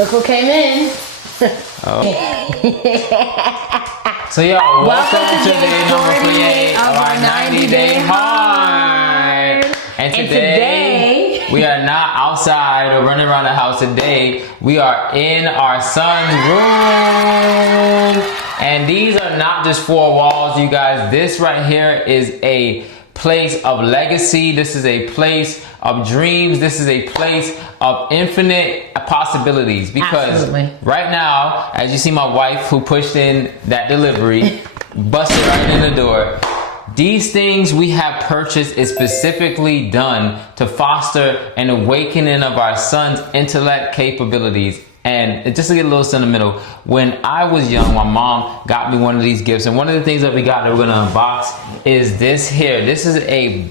Look what came in. Oh. So y'all, welcome to day number 48 of our 90-day heart. And today, we are not outside or running around the house today. We are in our son's room. And these are not just four walls, you guys. This right here is a place of legacy. This is a place of dreams. This is a place of infinite possibilities. Because right now, as you see my wife who pushed in that delivery, busted right in the door. These things we have purchased is specifically done to foster an awakening of our son's intellect capabilities. And just to get a little sentimental, when I was young, my mom got me one of these gifts. And one of the things that we got that we're going to unbox is this here. This is a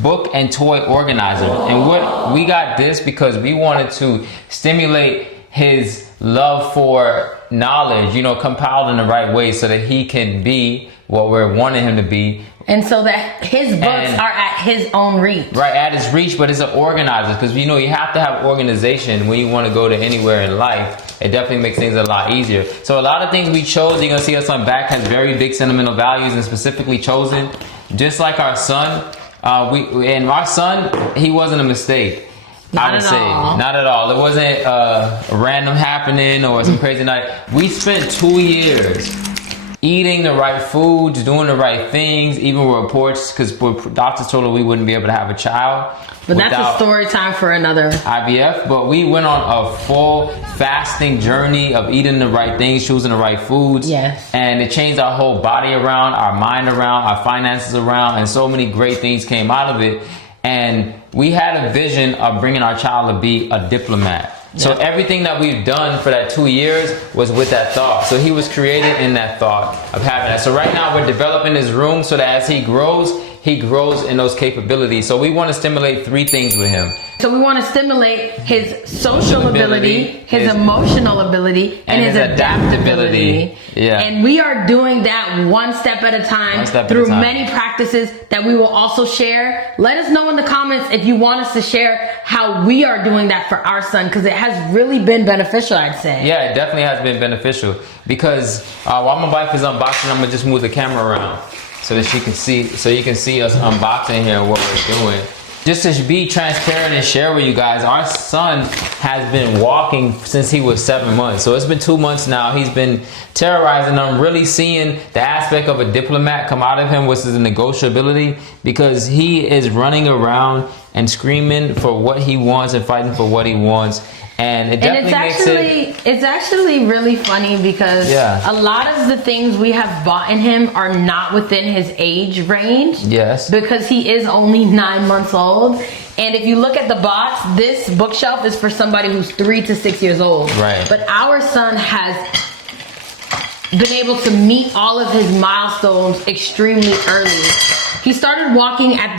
book and toy organizer. And what we got this because we wanted to stimulate his love for knowledge, you know, compiled in the right way so that he can be what we're wanting him to be. And so that his books are at his own reach. Right, at his reach, but it's an organizer. Because, you know, you have to have organization when you want to go to anywhere in life. It definitely makes things a lot easier. So a lot of things we chose, you're going to see us on back, has very big sentimental values and specifically chosen. Just like our son, and our son, he wasn't a mistake. I would say not at all. It wasn't a random happening or some crazy night. We spent 2 years eating the right foods, doing the right things, even with reports, because doctors told her we wouldn't be able to have a child. But that's a story time for another IVF. But we went on a full fasting journey of eating the right things, choosing the right foods. Yes. And it changed our whole body around, our mind around, our finances around, and so many great things came out of it. And we had a vision of bringing our child to be a diplomat. So everything that we've done for that 2 years was with that thought. So he was created in that thought of having that. So right now we're developing his room so that as he grows in those capabilities. So we want to stimulate 3 things with him. So we want to stimulate his social ability, his emotional ability, and his adaptability. Yeah. And we are doing that one step at a time through many practices that we will also share. Let us know in the comments if you want us to share how we are doing that for our son, because it has really been beneficial, I'd say. Yeah, it definitely has been beneficial. Because while my wife is unboxing, I'm going to just move the camera around so that she can see, so you can see us unboxing here what we're doing. Just to be transparent and share with you guys, our son has been walking since he was 7 months. So it's been 2 months now. He's been terrorizing. I'm really seeing the aspect of a diplomat come out of him, which is a negotiability, because he is running around and screaming for what he wants and fighting for what he wants. And it definitely it's actually really funny because a lot of the things we have bought in him are not within his age range. Yes. Because he is only 9 months old. And if you look at the box, this bookshelf is for somebody who's 3 to 6 years old. Right. But our son has been able to meet all of his milestones extremely early. He started walking at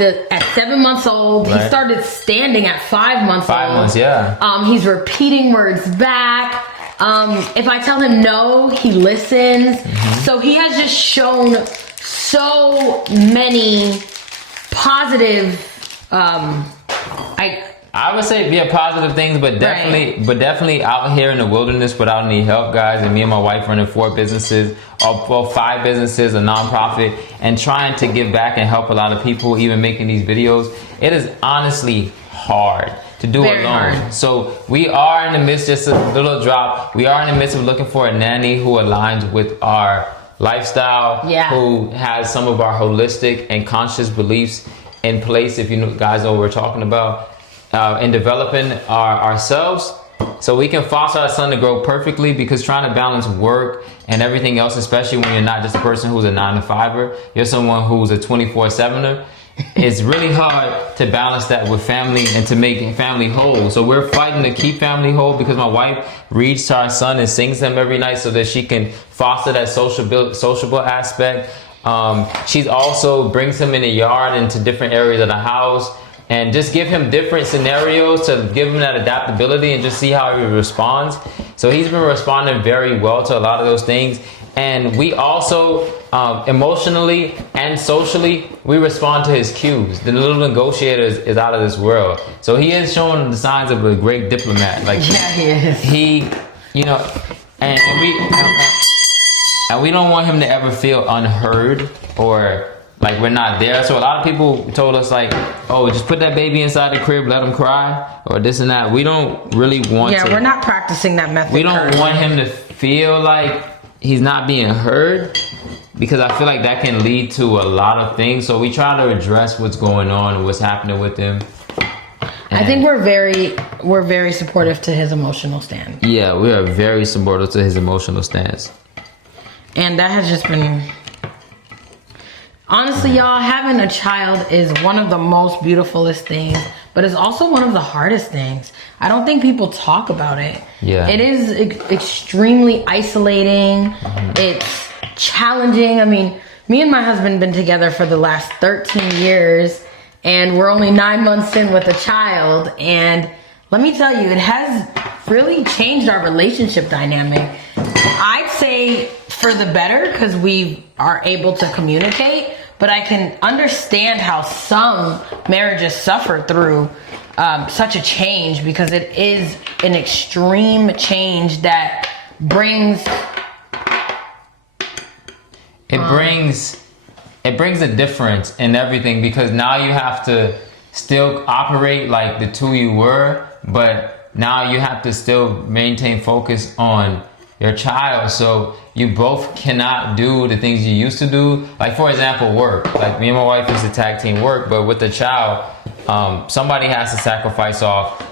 7 months old. Right. He started standing at 5 months old. 5 months, yeah. He's repeating words back. If I tell him no, he listens. Mm-hmm. So he has just shown so many positive, I would say positive things, but definitely out here in the wilderness without any help, guys. And me and my wife running 4 businesses, or 5 businesses, a nonprofit, and trying to give back and help a lot of people, even making these videos. It is honestly hard to do it alone. Hard. So we are in the midst, just a little drop. We are in the midst of looking for a nanny who aligns with our lifestyle, who has some of our holistic and conscious beliefs in place. If you guys know what we're talking about. In developing ourselves so we can foster our son to grow perfectly, because trying to balance work and everything else, especially when you're not just a person who's a 9-to-5er, you're someone who's a 24/7er. It's really hard to balance that with family and to make family whole. So we're fighting to keep family whole, because my wife reads to our son and sings them every night so that she can foster that sociable aspect. She's also brings him in the yard into different areas of the house, and just give him different scenarios to give him that adaptability and just see how he responds. So he's been responding very well to a lot of those things. And we also, emotionally and socially, we respond to his cues. The little negotiator is out of this world. So he is showing the signs of a great diplomat. Like, yeah, he is. He, you know, and we don't want him to ever feel unheard or like we're not there. So a lot of people told us like, oh, just put that baby inside the crib, let him cry, or this and that. We don't really want to. Yeah, we're not practicing that method. We don't want him to feel like he's not being heard, because I feel like that can lead to a lot of things. So we try to address what's going on and what's happening with him. I think we're very supportive to his emotional stand. Yeah, we are very supportive to his emotional stance. And that has just been... Honestly, y'all, having a child is one of the most beautifulest things, but it's also one of the hardest things. I don't think people talk about it. Yeah. It is extremely isolating. It's challenging. I mean, me and my husband have been together for the last 13 years, and we're only 9 months in with a child. And let me tell you, it has really changed our relationship dynamic. I'd say for the better, because we are able to communicate, but I can understand how some marriages suffer through such a change, because it is an extreme change that brings... It brings a difference in everything, because now you have to still operate like the two you were, but now you have to still maintain focus on your child. So you both cannot do the things you used to do. Like, for example, work. Like, me and my wife used to tag team work, but with the child, somebody has to sacrifice off,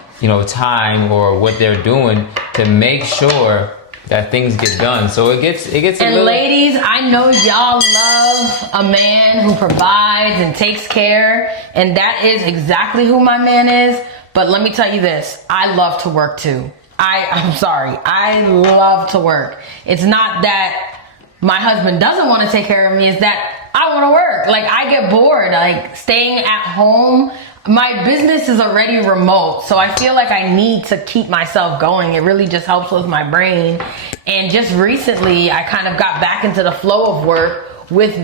time or what they're doing to make sure that things get done. So it gets a and little... ladies, I know y'all love a man who provides and takes care, and that is exactly who my man is. But let me tell you this, I love to work too. I'm sorry, I love to work. It's not that my husband doesn't want to take care of me, it's that I want to work. Like, I get bored, like staying at home. My business is already remote, so I feel like I need to keep myself going. It really just helps with my brain. And just recently, I kind of got back into the flow of work with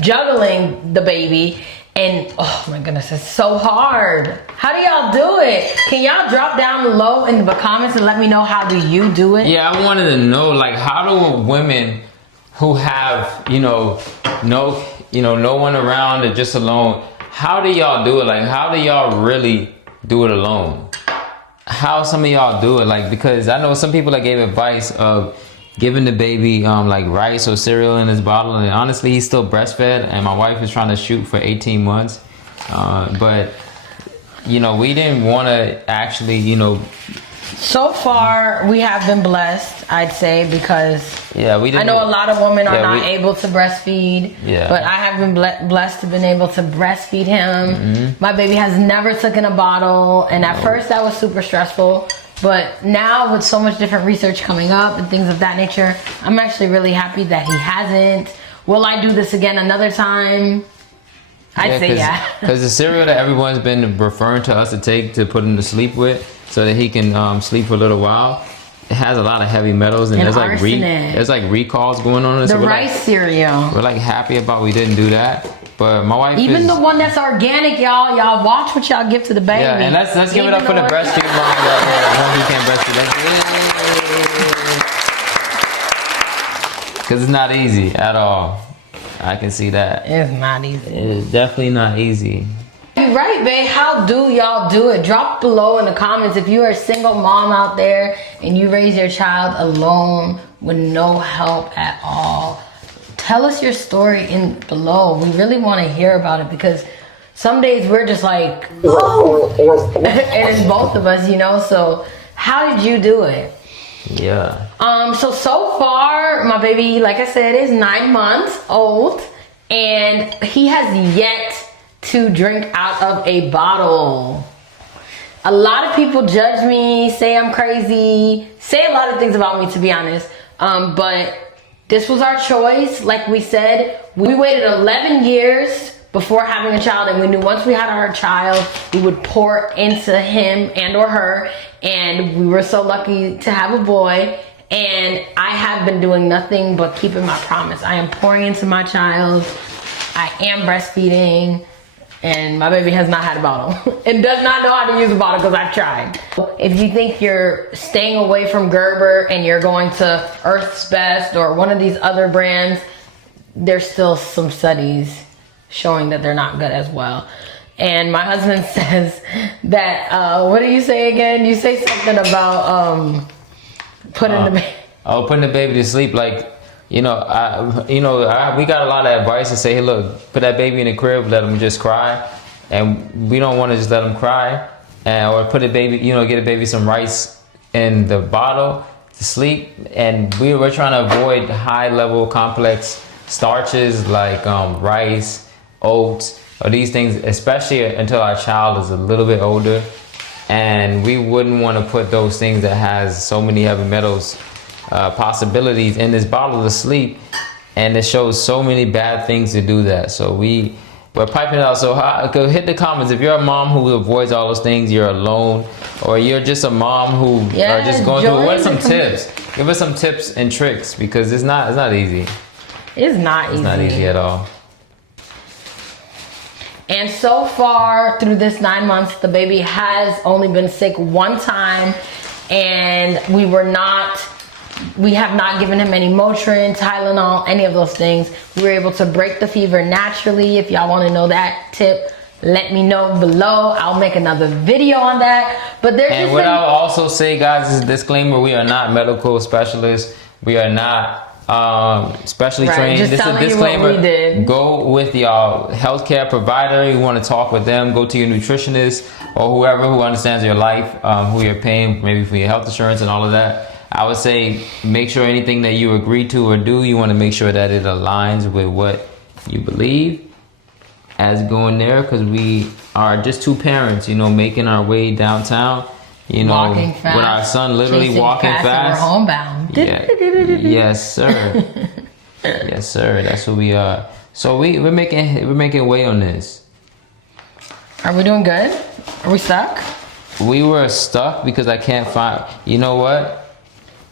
juggling the baby. And oh my goodness, it's so hard. How do y'all do it? Can y'all drop down below in the comments and let me know how do you do it? Yeah, I wanted to know, like, how do women who have, no one around or just alone, how do y'all do it? Like, how do y'all really do it alone? How some of y'all do it? Like, because I know some people that gave advice of giving the baby like rice or cereal in his bottle, and honestly, he's still breastfed, and my wife is trying to shoot for 18 months. But we didn't want to actually, So far, we have been blessed, I'd say, because I know a lot of women are not able to breastfeed, but I have been blessed to been able to breastfeed him. Mm-hmm. My baby has never taken a bottle, and at first that was super stressful, but now with so much different research coming up and things of that nature, I'm actually really happy that he hasn't. Will I do this again another time? I'd say yeah. Because the cereal that everyone's been referring to us to take to put him to sleep with, so that he can sleep for a little while, it has a lot of heavy metals, and there's like recalls going on. The rice cereal. We're like happy about we didn't do that, but my wife even the one that's organic, y'all watch what y'all give to the baby. Yeah, and let's give it up for the breastfeed moms out there. Who can't breastfeed? Because it's not easy at all. I can see that. It's not easy. It is definitely not easy. You're right, babe. How do y'all do it? Drop below in the comments if you are a single mom out there and you raise your child alone with no help at all. Tell us your story in below. We really want to hear about it, because some days we're just like, oh, and it's both of us, So how did you do it? Yeah. So far, my baby, like I said, is 9 months old, and he has yet to drink out of a bottle. A lot of people judge me, say I'm crazy, say a lot of things about me, to be honest. But this was our choice. Like we said, we waited 11 years before having a child, and we knew once we had our child, we would pour into him and or her, and we were so lucky to have a boy. And I have been doing nothing but keeping my promise. I am pouring into my child. I am breastfeeding. And my baby has not had a bottle. It does not know how to use a bottle because I've tried. If you think you're staying away from Gerber and you're going to Earth's Best or one of these other brands, there's still some studies showing that they're not good as well. And my husband says that, what do you say again? You say something about putting the baby. Oh, putting the baby to sleep. Like, we got a lot of advice to say, hey, look, put that baby in the crib, let them just cry. And we don't want to just let them cry. Or put a baby, get a baby some rice in the bottle to sleep. And we're trying to avoid high level complex starches like rice, oats, or these things, especially until our child is a little bit older. And we wouldn't want to put those things that has so many heavy metals possibilities in this bottle to sleep, and it shows so many bad things to do that. So we're piping it out. So go hit the comments if you're a mom who avoids all those things, you're alone, or you're just a mom who are just going through. What are some tips? Give us some tips and tricks, because it's not easy. It's not easy. It's not easy at all. And so far through this 9 months, the baby has only been sick one time, and we have not given him any Motrin, Tylenol, any of those things. We were able to break the fever naturally. If y'all want to know that tip, let me know below. I'll make another video on that. But And what I'll also say, guys, is a disclaimer: we are not medical specialists. We are not specially trained. Just this is a disclaimer. You what we did. Go with your healthcare provider. You want to talk with them, go to your nutritionist or whoever who understands your life, who you're paying maybe for your health insurance and all of that. I would say make sure anything that you agree to or do, you want to make sure that it aligns with what you believe as going there, because we are just two parents, making our way downtown, walking fast, with our son literally walking fast. We're homebound. Yeah. Yes, sir. Yes, sir. That's what we are. So we're making way on this. Are we doing good? Are we stuck? We were stuck because I can't find. You know what?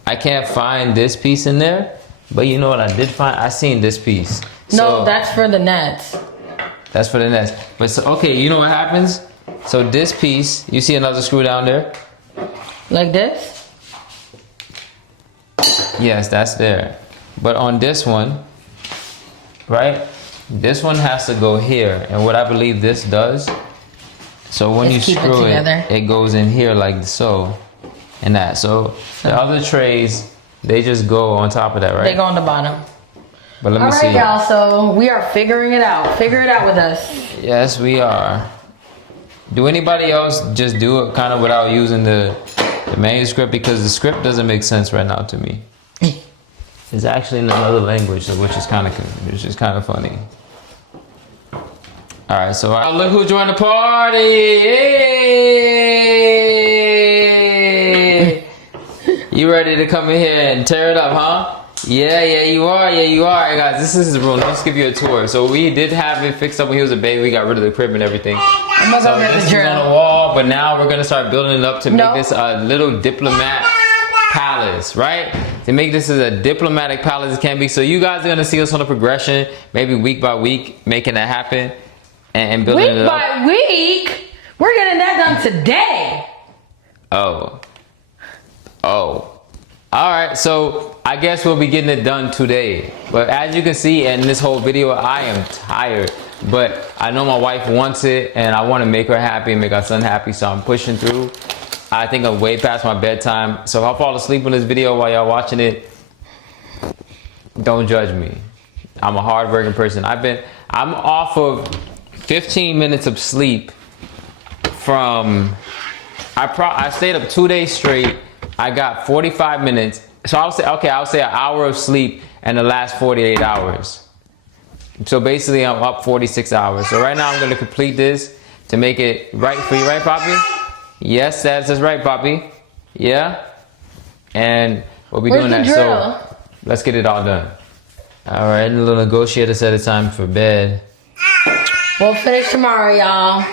I can't find this piece in there, but you know what I did find? I seen this piece. No, that's for the nets. That's for the nets. But okay, you know what happens? So this piece, you see another screw down there? Like this? Yes, that's there. But on this one, right? This one has to go here. And what I believe this does, so when you screw it, it goes in here like so. And that. So the other trays, they just go on top of that, right? They go on the bottom. But let me see. All right, y'all. So we are figuring it out. Figure it out with us. Yes, we are. Do anybody else just do it kind of without using the manuscript? Because the script doesn't make sense right now to me. It's actually in another language, which is kind of funny. All right, so look who joined the party! Hey! You ready to come in here and tear it up, huh? Yeah, you are. Hey, guys, this is his room. Let's give you a tour. So we did have it fixed up when he was a baby. We got rid of the crib and everything. So this is on the wall, but now we're gonna start building it up to make this a little diplomat palace, right? To make this as a diplomatic palace as can be. So you guys are gonna see us on a progression, maybe week by week, making that happen and building it up. Week by week? We're getting that done today. Oh. All right, so I guess we'll be getting it done today. But as you can see in this whole video, I am tired. But I know my wife wants it, and I want to make her happy and make our son happy, so I'm pushing through. I think I'm way past my bedtime. So if I fall asleep on this video while y'all watching it, don't judge me. I'm a hard-working person. I'm off of 15 minutes of sleep from, I stayed up 2 days straight. I got 45 minutes. So I'll say an hour of sleep in the last 48 hours. So basically I'm up 46 hours. So right now I'm gonna complete this to make it right for you, right, Poppy? Yes, that's right, Poppy. Yeah? And we'll be doing that. So let's get it all done. All right, and a little negotiator set a time for bed. We'll finish tomorrow, y'all.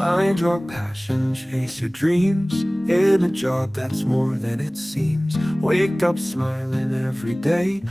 Find your passion, chase your dreams, in a job that's more than it seems. Wake up smiling every day.